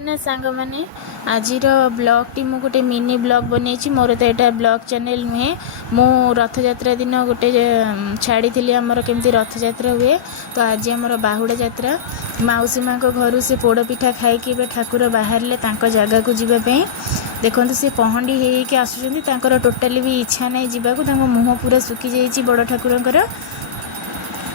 जगन्नाथ सांग मैंने आज ब्लॉग टी मु गोटे मिनी ब्लॉग बनई मोर तो यहाँ ब्लॉग चैनल नुहे मु रथ यात्रा दिन गोटे छाड़ी थी आमर केमती रथ यात्रा हुए। तो आज आमर बाहुड़ा यात्रा मौसी माँ घर से पोड़ पिठा खाई ठाकुर बाहर जगह को जीवाई देखो सी पहंडी होके आसुँच टोटाली भी इच्छा ना जावाक मुँह पूरा सुखी जाइए बड़ ठाकुर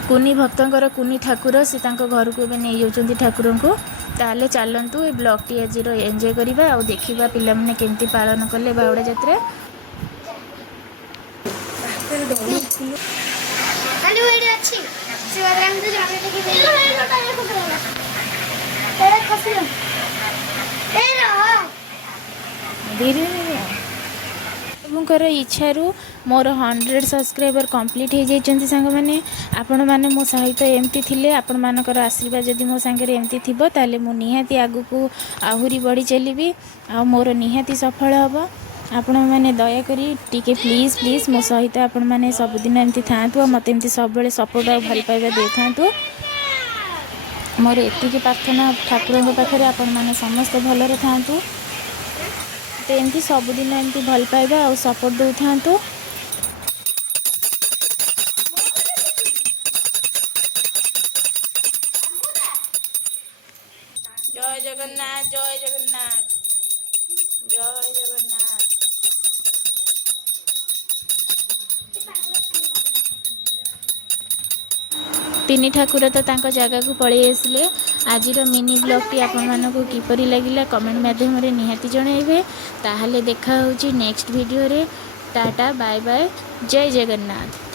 कुनी भक्तर कुनी ठाकुर से घर को नहीं जाऊँच ठाकुर को। ताले चलतु ये ब्लॉग टी आज एंजॉय करवा और देखा पिला माने केमती पालन कले बाहुड़ा यात्रा। मुझर इच्छारू मोर 100 सब्सक्राइबर कंप्लीट हो जाइए सांग मैंने आपण मैंने मो सहित एमती थिले आपण मानकर आशीर्वाद जदि मो सांगे एमती थिबो ताले मु निहाती आगु को आहुरी बढ़ी चलिबी आ मोर निहाती सफल हम। आपण मैंने दयाकोरी टिके प्लीज प्लीज मो सहित आपण मैंने सबुदिन एमती थांतु मत एमती सब सपोर्ट और भल पाइबा दे था। मोर एतिकी प्रार्थना ठाकुर पाखे आपण मैंने समस्त भलरे थांतु तो एमती सबुदिन एमती भल पाइबा और सपोर्ट दे था। जय जगन्नाथ जय जगन्नाथ जय जगन्नाथ। तीन ठाकुर तो तांको जगह को पलि आसिले। आज मिनी ब्लॉग टी आपण मानक किपरि लगिला कमेंट माध्यम रे निहाती जणाइबे। ताहले देखा होची नेक्स्ट वीडियो रे। टाटा बाय बाय जय जगन्नाथ।